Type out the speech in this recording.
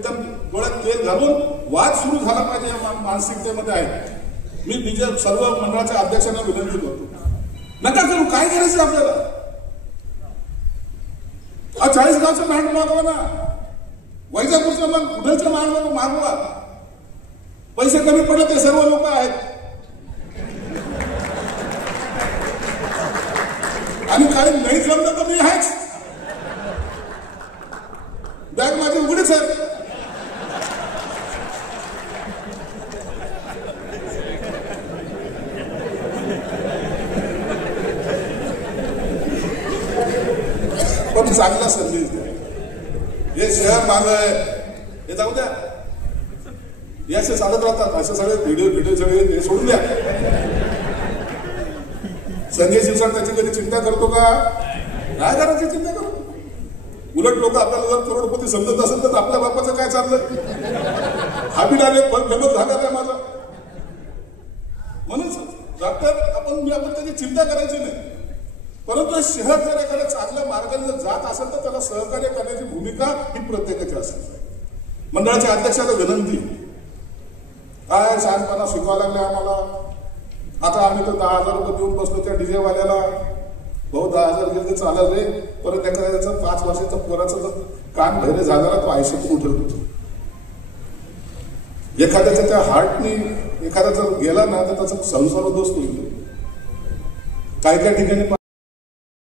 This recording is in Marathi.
एकदम डोळ्यात तेल घालून वाद सुरू झाला पाहिजे या मानसिकतेमध्ये आहे. मी सर्व मंडळाच्या अध्यक्षांना विनंती करतो, नका करू. काय करायचं आपल्याला? 40 गावचं मांड मागवा ना, वैजापूरचं मग कुठलचं मांड मागवा. पैसे कमी पडले ते सर्व लोक आहेत आणि काही नाही जमलं तर मी आहेच. बॅग माझी उघडीच आहे. पण चांगला संदेश द्या. हे शहर माग आहे हे जाऊ द्या, हे असे चालत राहतात. असे सगळे व्हिडिओ सगळे हे सोडून द्या. संजय शिरसाट त्याची कधी चिंता करतो का? काय करायची चिंता करतो? उलट लोक आपल्याला जर करोडपती समजत असेल तर आपल्या बापाचं काय चाललंय? हाबीट आले पण फेमस झाला काय माझा म्हणून आपण त्याची चिंता करायची नाही. परंतु शहर जर एखाद्या चांगल्या मार्गाने जर जात असेल तर त्याला सहकार्य करण्याची भूमिका ही प्रत्येकाची असेल. मंडळाच्या अध्यक्षाला विनंती, काय शहाणपणा शिकवायला लागले आम्हाला. आता आम्ही तर 10,000 रुपये देऊन बसलो त्या डीजे वाल्याला. भाऊ 10,000 गेले चालेल रे, परत एखाद्याचं 5 वर्षाचं पोराचं जर कान भैरे झाला तो आयुष्य उठवतो. एखाद्याच्या त्या हार्टनी एखादा जर गेला ना तर त्याचा संसार उद्ध्वस्त होतो. काय काय ठिकाणी